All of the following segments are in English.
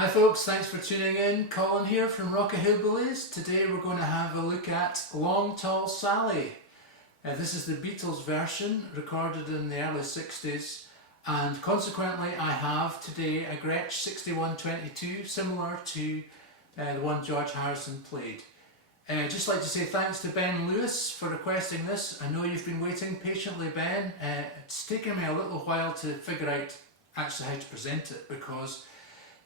Hi folks, thanks for tuning in. Colin here from Rock Hillbillies. Today we're going to have a look at Long Tall Sally. This is the Beatles version recorded in the early 60s, and consequently I have today a Gretsch 6122 similar to the one George Harrison played. I'd just like to say thanks to Ben Lewis for requesting this. I know you've been waiting patiently, Ben. It's taken me a little while to figure out actually how to present it, because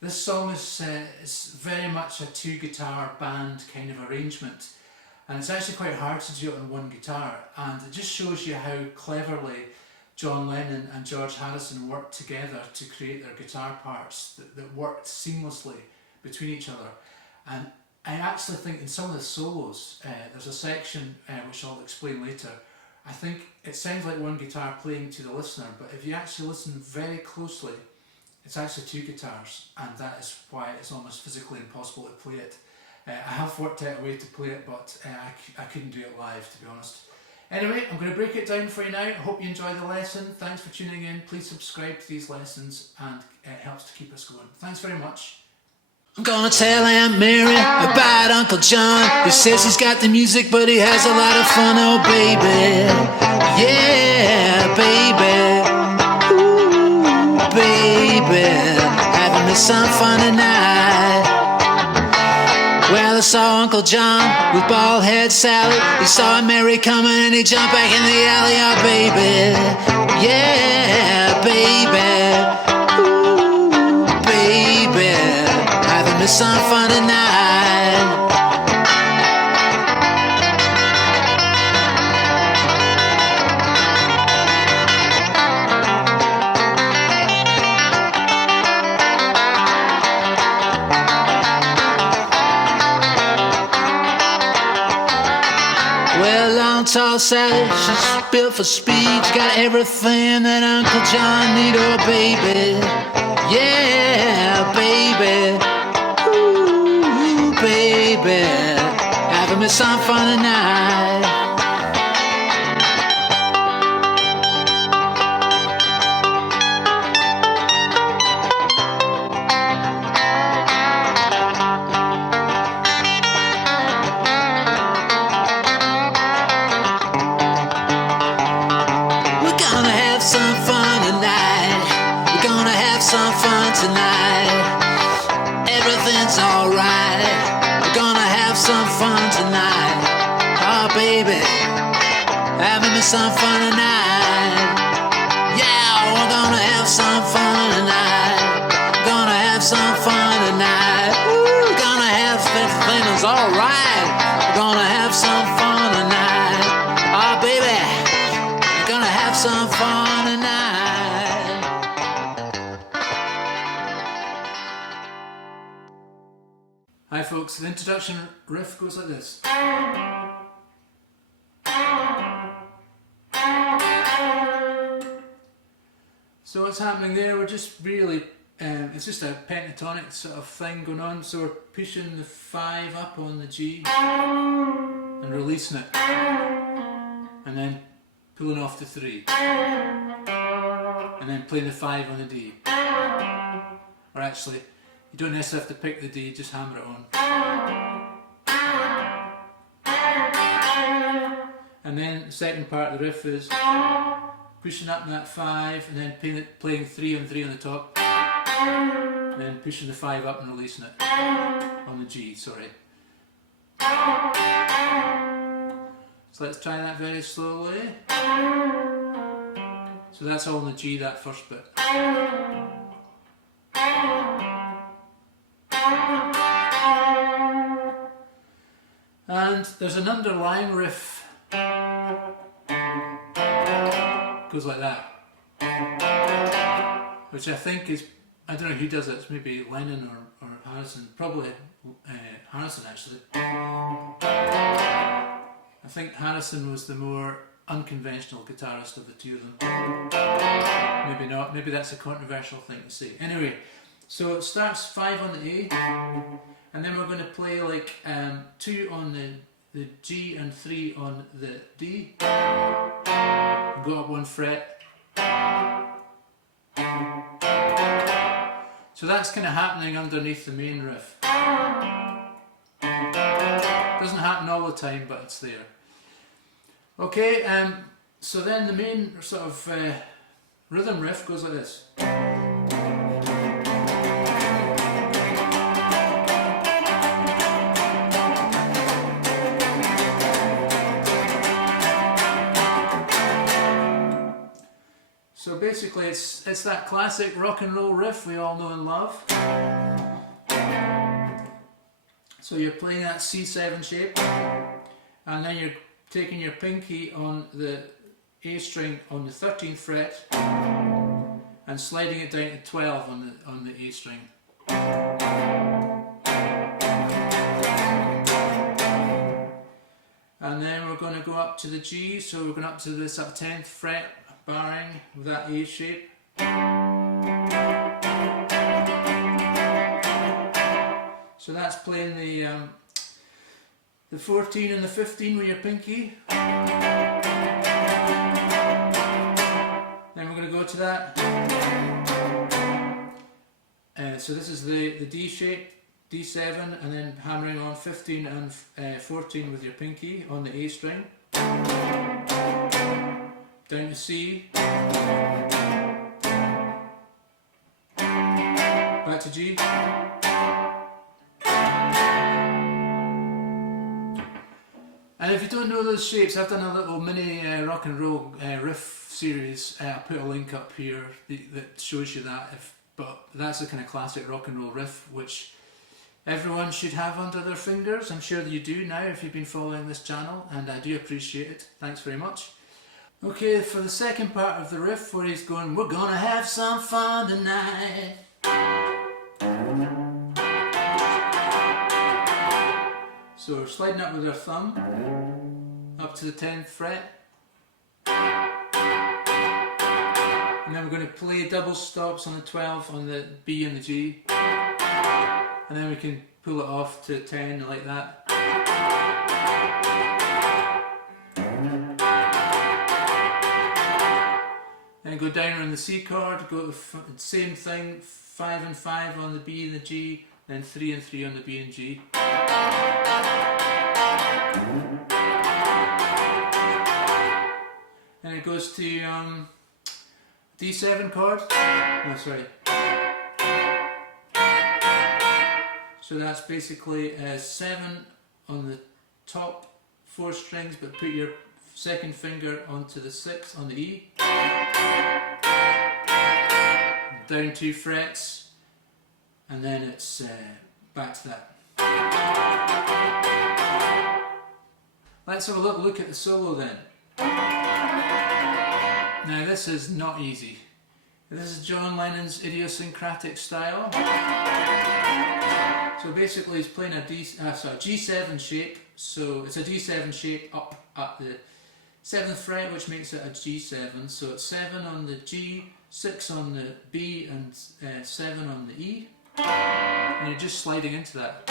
this song is very much a two-guitar band kind of arrangement, and it's actually quite hard to do it on one guitar, and it just shows you how cleverly John Lennon and George Harrison worked together to create their guitar parts that worked seamlessly between each other. And I actually think in some of the solos, there's a section which I'll explain later, I think it sounds like one guitar playing to the listener, but if you actually listen very closely, it's actually two guitars, and that is why it's almost physically impossible to play it. I have worked out a way to play it, but I couldn't do it live, to be honest. Anyway, I'm going to break it down for you now. I hope you enjoy the lesson. Thanks for tuning in. Please subscribe to these lessons, and it helps to keep us going. Thanks very much. I'm gonna tell Aunt Mary about Uncle John. He says he's got the music, but he has a lot of fun. Oh baby, yeah baby, ooh baby, having me some fun tonight. Well, I saw Uncle John with bald head Sally. He saw Mary coming and he jumped back in the alley. Oh baby, yeah baby, ooh baby, having me some fun tonight. Well, Long Tall Sally, she's built for speed. She got everything that Uncle John need. Oh baby, yeah baby, ooh baby, having me some fun tonight. Some fun tonight. We're gonna have some fun tonight. Everything's alright. We're gonna have some fun tonight. Oh baby, having me some fun tonight. Yeah, we're gonna have some fun tonight. We're gonna have some fun tonight. Ooh, we're gonna have everything's alright. We're gonna have some fun tonight. Oh baby, we're gonna have some fun tonight. Hi folks, the introduction riff goes like this. So what's happening there, we're just really, it's just a pentatonic sort of thing going on, so we're pushing the 5 up on the G and releasing it, and then pulling off the 3, and then playing the 5 on the D. Or actually, you don't necessarily have to pick the D, just hammer it on. And then the second part of the riff is pushing up that 5 and then playing 3 on 3 on the top, and then pushing the 5 up and releasing it on the G, sorry. So let's try that very slowly. So that's all on the G, that first bit. And there's an underlying riff. Goes like that. Which I think is, I don't know who does it, it's maybe Lennon or Harrison. Probably Harrison actually. I think Harrison was the more unconventional guitarist of the two of them. Maybe not, maybe that's a controversial thing to say. Anyway, so it starts 5 on the A, and then we're going to play like 2 on the G and 3 on the D. Go up 1 fret. So that's kind of happening underneath the main riff. Doesn't happen all the time, but it's there. Okay, so then the main sort of rhythm riff goes like this. So basically it's that classic rock and roll riff we all know and love. So you're playing that C7 shape, and then you're taking your pinky on the A string on the 13th fret and sliding it down to 12 on the A string. And then we're going to go up to the G, so we're going up to this 10th fret barring with that A shape. So that's playing the 14 and the 15 with your pinky. Then we're going to go to that. So this is the D shape, D7, and then hammering on 15 and 14 with your pinky on the A string. Down to C. Back to G. And if you don't know those shapes, I've done a little mini rock and roll riff series. I'll put a link up here that shows you that. But that's a kind of classic rock and roll riff which everyone should have under their fingers. I'm sure that you do now if you've been following this channel, and I do appreciate it. Thanks very much. Okay, for the second part of the riff where he's going, we're gonna have some fun tonight. So we're sliding up with our thumb up to the 10th fret, and then we're going to play double stops on the 12 on the B and the G, and then we can pull it off to 10 like that. Then go down on the C chord, go to the same thing, 5 and 5 on the B and the G, then 3 and 3 on the B and G. And it goes to D7 chord. Oh, sorry. So that's basically 7 on the top 4 strings, but put your second finger onto the 6 on the E. Down 2 frets, and then it's back to that. Let's have a look at the solo then. Now this is not easy. This is John Lennon's idiosyncratic style. So basically he's playing a G7 shape. So it's a D7 shape up at the 7th fret, which makes it a G7. So it's 7 on the G, 6 on the B, and 7 on the E. And you're just sliding into that.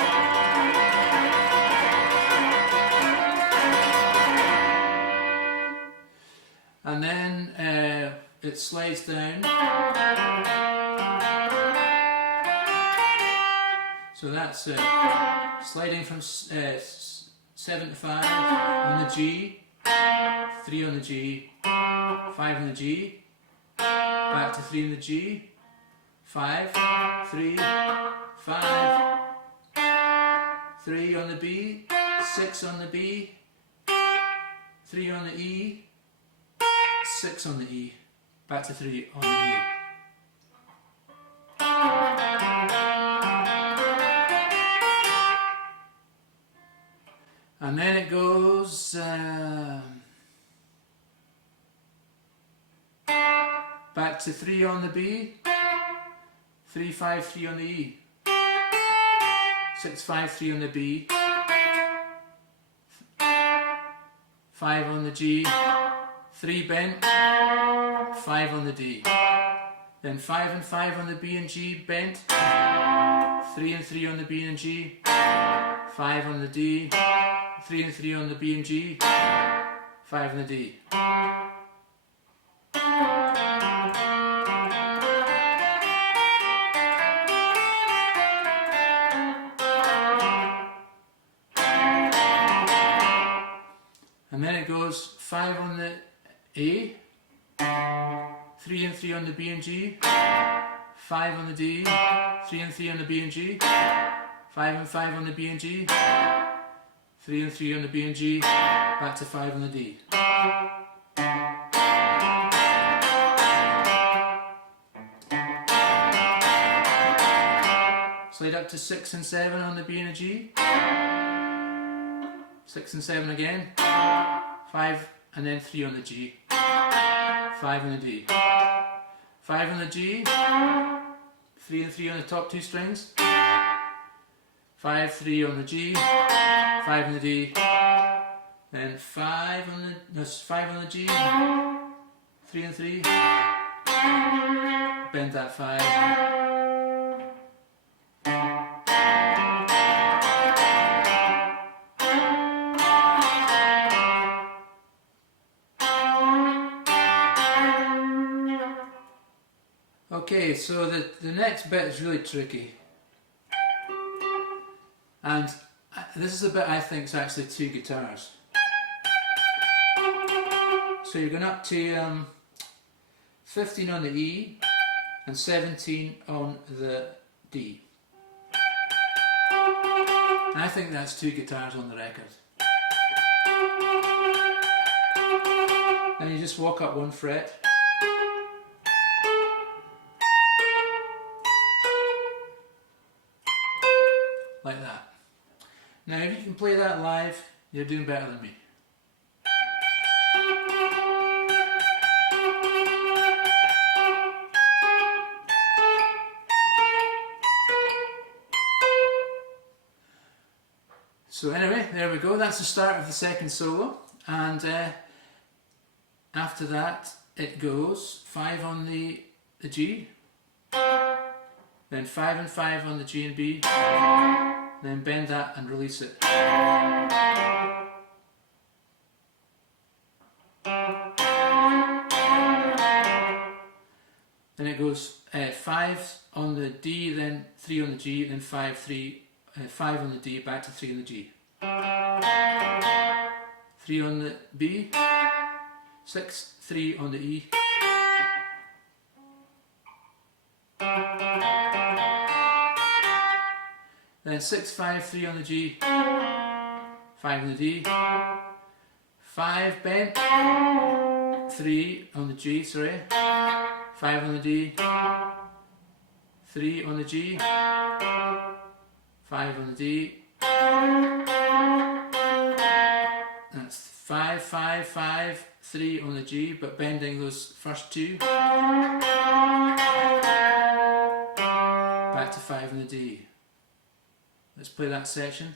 And then it slides down. So that's sliding from 7 to 5 on the G, 3 on the G, 5 on the G, back to 3 on the G, 5, 3, 5, 3 on the B, 6 on the B, 3 on the E, 6 on the E, back to 3 on the E. And then it goes back to 3 on the B, 3, 5, 3 on the E, 6, 5, 3 on the B, 5 on the G, 3 bent, 5 on the D, then 5 and 5 on the B and G bent, 3 and 3 on the B and G, 5 on the D, 3 and 3 on the B and G, 5 on the D. And then it goes 5 on the A, 3 and 3 on the B and G, 5 on the D, 3 and 3 on the B and G, 5 and 5 on the B and G, 3 and 3 on the B and G, back to 5 on the D. Slide up to 6 and 7 on the B and the G, 6 and 7 again, 5 and then 3 on the G, 5 on the D, 5 on the G, 3 and 3 on the top 2 strings, 5, 3 on the G, 5 on the D, then 5 on the G, 3 and 3, bend that 5, okay, so the next bit is really tricky, and this is a bit I think is actually 2 guitars. So you're going up to 15 on the E and 17 on the D. And I think that's 2 guitars on the record. Then you just walk up 1 fret. Like that. Now if you can play that live, you're doing better than me. So anyway, there we go, that's the start of the second solo, and after that it goes 5 on the G, then 5 and 5 on the G and B, then bend that and release it. Then it goes 5 on the D, then 3 on the G, then 5, 3, 5 on the D, back to 3 on the G. 3 on the B, 6, 3 on the E. Then 6, 5, 3 on the G, 5 on the D, 5 bent, 3 on the G, sorry, 5 on the D, 3 on the G, 5 on the D, that's 5, 5, 5, 3 on the G, but bending those first 2, back to 5 on the D. Let's play that section.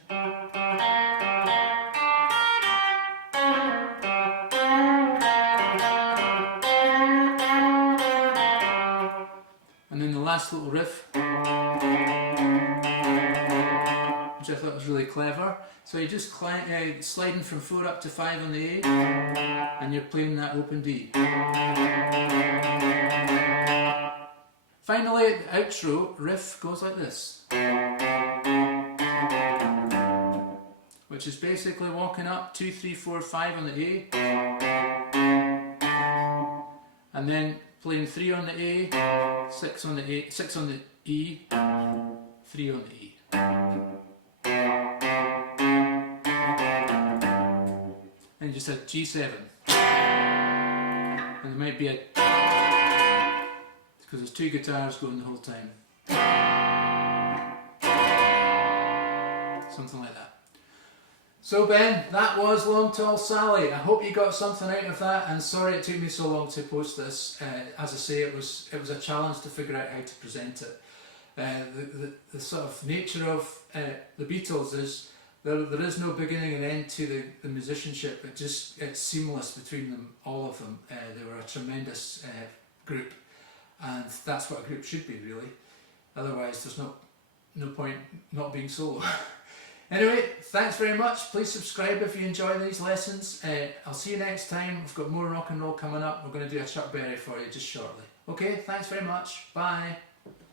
And then the last little riff, which I thought was really clever. So you're just sliding from 4 up to 5 on the A, and you're playing that open D. Finally, the outro riff goes like this, which is basically walking up 2, 3, 4, 5 on the A, and then playing 3 on the A, 6 on the A, 6 on the E, 3 on the E. And just a G7. And there might be a, because there's 2 guitars going the whole time. Something like that. So Ben, that was Long Tall Sally. I hope you got something out of that, and sorry it took me so long to post this. As I say, it was a challenge to figure out how to present it. The sort of nature of the Beatles is there is no beginning and end to the musicianship. It's seamless between them, all of them. They were a tremendous group, and that's what a group should be, really. Otherwise there's no point not being solo. Anyway, thanks very much. Please subscribe if you enjoy these lessons. I'll see you next time. We've got more rock and roll coming up. We're going to do a Chuck Berry for you just shortly. Okay, thanks very much. Bye.